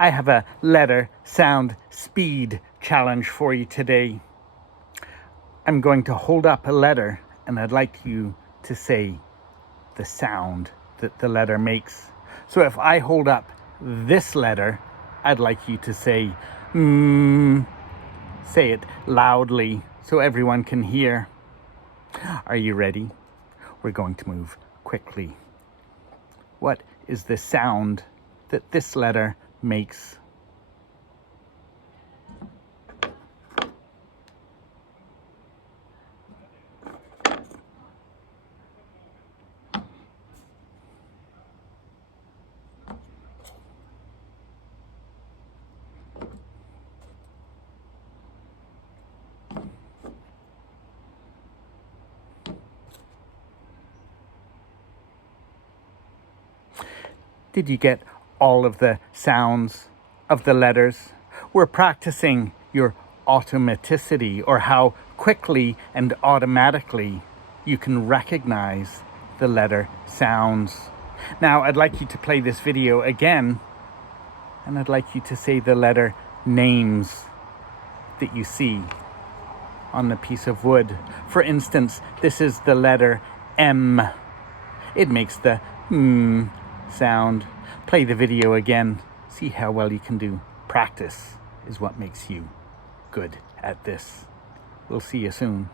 I have a letter sound speed challenge for you today. I'm going to hold up a letter and I'd like you to say the sound that the letter makes. So if I hold up this letter, I'd like you to say, say it loudly so everyone can hear. Are you ready? We're going to move quickly. What is the sound that this letter makes? Did you get all of the sounds of the letters? We're practicing your automaticity, or how quickly and automatically you can recognize the letter sounds. Now, I'd like you to play this video again, and I'd like you to say the letter names that you see on the piece of wood. For instance, this is the letter M. It makes the sound. Play the video again. See how well you can do. Practice is what makes you good at this. We'll see you soon.